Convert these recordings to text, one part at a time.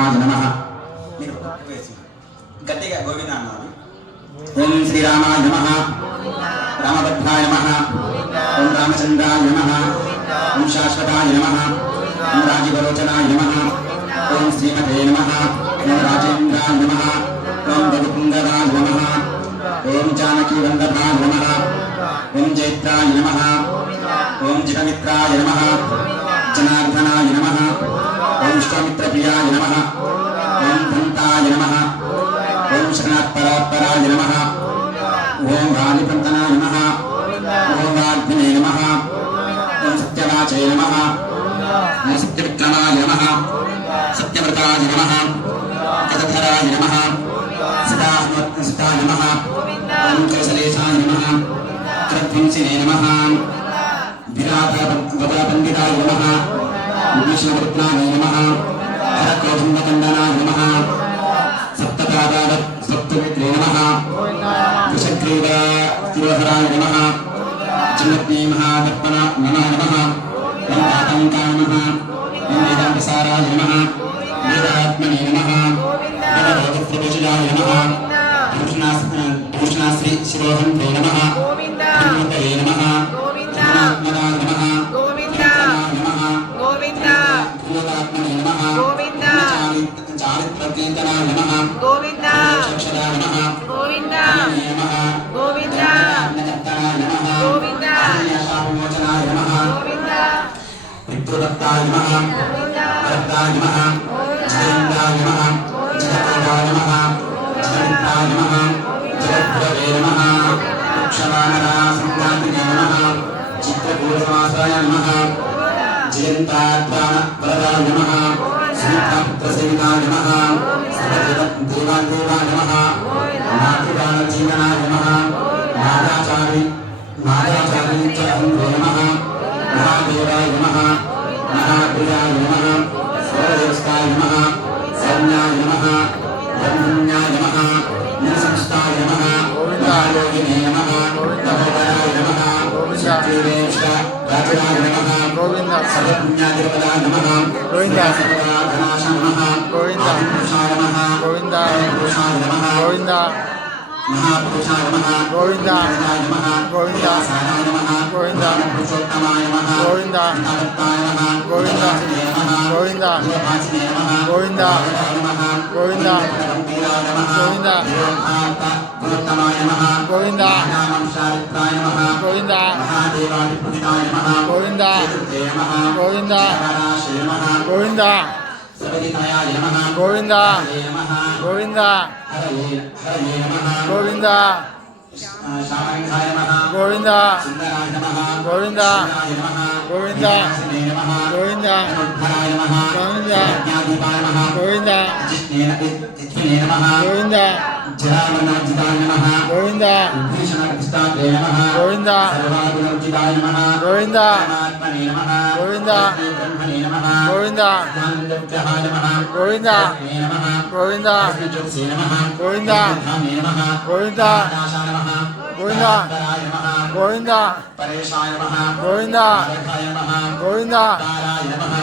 శ్రీరామాయ నమః. గట్టిగా గోవింద అన్నారు. ఓం శ్రీరామాయ నమః, రామభద్రాయ నమః, ఓం రామచంద్రాయ నమః, ఓం శాశ్వతాయ నమః, ఓం రాజీవలోచనాయ నమః, ఓం శ్రీమతే నమః, ఓం రాజేంద్రాయ నమః, ఓం రఘుపుంగరాయ నమః, ఓం జానకీవందనాయ నమః, ఓం జైత్రాయ నమః, ఓం జితమిత్రాయ నమః, జనార్దనాయ నమః, ఓం విశ్వామిత్రప్రియాయ నమః, ఓం ధంతాయ నమః, ఓం శరణాత్పరాత్పరాయ నమః, ఓం రాజపంతనాయ నమః, ఓం వాగ్మినే నమః, ఓం సత్యవాచే నమః, ఓం సత్యవిక్రమాయ నమః, సత్యవ్రతాయ నమః, కథధరాయ నమః, సదాయ నమః, ఓం కైసలేశాయ నమః, కరధ్వంసినే నమః, విరాటపండితాయ నమః, విష్ణువృత్నాయ నమః, హరక్రోధంబకండనాయ నమః, సప్తపాదాల సప్తమిత్రే నమః, వృషగ్రీవ శివహరాయ నమః, జగద్నీ మహాకర్పణ నమః నమః, ఓం ఆతంకాయ నమః, ఓం వేదాంతసారాయ నమః, వేదాత్మనే నమః, వేదప్రభుజాయ నమః, భూషణాశ్రీ శిరోహంతే నమః, హనుమతే నమః, హనుమాత్మనాయ నమః, నమః భూతాత్మనే నమః, చారిత్రకీర్తనాయ నమః, అక్షరాయ నమః, నమః అన్నకర్తనాయ నమః, అన్యాశాపమోచనాయ నమః, విప్రదత్తాయ నమః, వరదాయ నమః, జయేంద్రాయ నమః, జగదేవాయ నమః, జగమిత్రాయ నమః, జగద్గురవే నమః, వృక్షవానరాసంగాతినే నమః, చిత్రకూటవాసాయ నమః, జయంతాత్మాన వరదాయ నమః, సుమిత్రపుత్రసేవితాయ నమః, దేవాదేవాయ నమః, మాతృబాలజీవనాయ నమః, నాదాచార్య చంద్రే నమః, మహాదేవాయ నమః, మహాప్రియాయ నమః, సౌరదేవస్థాయ నమః, సౌమ్యాయ నమః, బ్రహ్మణ్యాయ నమః, నిరసంస్థాయ నమః, మహాయోగినే నమః, తపోధరాయ నమః, శక్తివేష రాజాయ నమః, సర్వపుణ్యాధిపదాయ నమః, సర్వధనాశ నమః, ఆదిపురుషాయ నమః, పురుషాయ నమః, మహాపురుషాయ నమః, గోవిందాయ నమః, సారాయ నమః, పురుషోత్తమాయ నమః, హితావత్తాయ నమః, గోవిందాయ నమః, భాసినే నమః, నమః, గంభీరాయ నమః, గురుత్తమాయ నమః, నామంశారిత్రాయ నమః, మహాదేవాధిపతినాయ నమః, చతుర్థే నమః, శరణాశే నమః, సర్వజితాయ నమః, హరే నమః, హరయే నమః, శామంగాయ నమః, సుందరాయ నమః, శివాయ నమః, శ్రీనివాసినే నమః, అనుద్ధరాయ నమః, యజ్ఞాధిపాయ నమః, జిత్వినే నమః, జరామరణార్జితాయ నమః, విభీషణకృష్టాగ్రే నమః, సర్వాగుణోర్జితాయ నమః, పరమాత్మనే నమః, బ్రహ్మణే నమః, జ్ఞానవిగ్రహాయ నమః, నమః, జ్యోతిషే నమః, ధామే నమః, నాశాయ నమః, పరాయ నమః, పరేశాయ నమః, తారకాయ నమః, తారాయ నమః,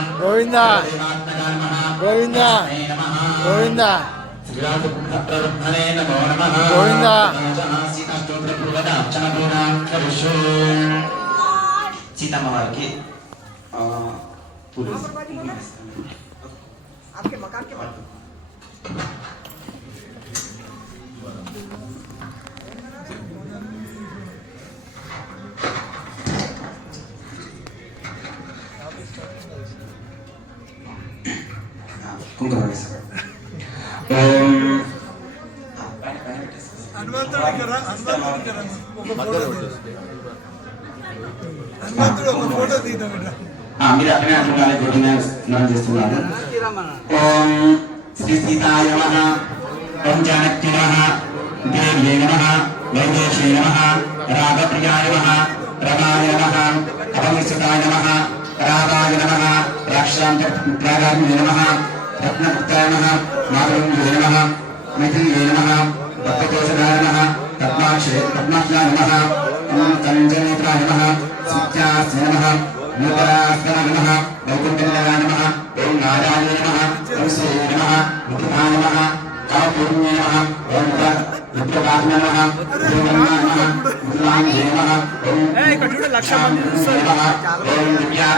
దేవాత్మకాయ నమః, శ్రీరామప్రవర్ధనే నమో నమః, సీతమ్మ వారికి కుంకుమ వేస్తారు. మీరు అక్కడే అంటున్నారు, స్నానం చేస్తున్నారు. ఓం శ్రీ సీతాయ నమః, ఓం జానక్య నమః, దేవ్యే నమః, వైదేశ్యే నమః, రాగప్రియాయ నమః, రమాయ నమః, అపవిశ్రుతాయ నమః, రాగాయ నమః, రాక్షాంతరాగాయ నమః, రత్నపుత్రాయ నమః, నాగలింగే నమః, మైథిల్యే నమః, భక్తకోశరాయ నమః, పద్మాక్షాయ నమః, ఓం కంజనేత్రాయ నమః, సత్యాస్య నమః, నూతనాస్య నమః, వైకుంఠనిలయాయ నమః, ఓం నారాయణ నమః, ఓం శ్రీ నమః, नित्याय नमः कापुण्ये नमः ओम नित्यकाय नमः देवाय नमः मुलाय नमः ओम ఇక్కడ చూడు 1,00,000 మంది చూస్తారు ओम दिव्याय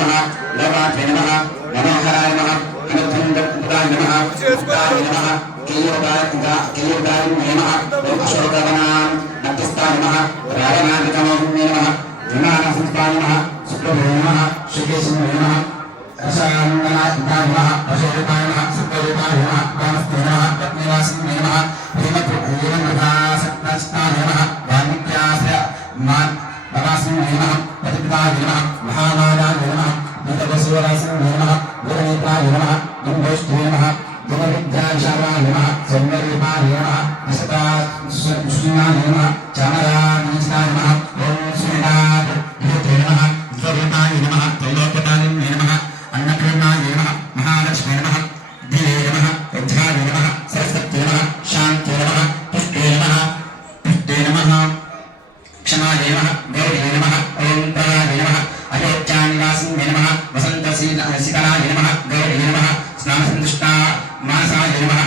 नमः लवाय नमः मनोहराय नमः अनंतदाय नमः सुताय नमः केयोदाय नमः ओम अशोकवनां नमस्ताय नमः राजनादिकमं नमः विमानसंस्थाय नमः सुप्रभवे नमः श्रीकेशवे नमः रसायनाय नमः अशोकाय नमः सुप्रभवे नमः कामस्ते नमः पत्नीवासिने नमः प्रेमप्रभासक्ताय नमः वाल्मीक्यास्य नवासिने नमः प्रतिपदाय नमः महानादाय नमः दूतवसुवरासिने नमः गुरुनेत्राय नमः गुरुवैष्णवे नमः गुरुविद्याशालाय नमः सौम्यरूपाय नमः असताशून्याय नमः चामरानीशाय नमः ओम श्रीनाथ भूते नमः स्वरूपाय नमः त्रैलोक्यपालिने नमः अन्नपूर्णाय नमः महालक्ष्मी नमः धिये नमः उद्धाय नमः सरस्वती नमः शान्ते नमः पुष्टे नमः क्षमाय नमः गौरी नमः ओम पराय नमः अयोध्यानिवासिने नमः वसन्तशीतलाय नमः गौरी नमः स्नानसन्तुष्टा मानसाय नमः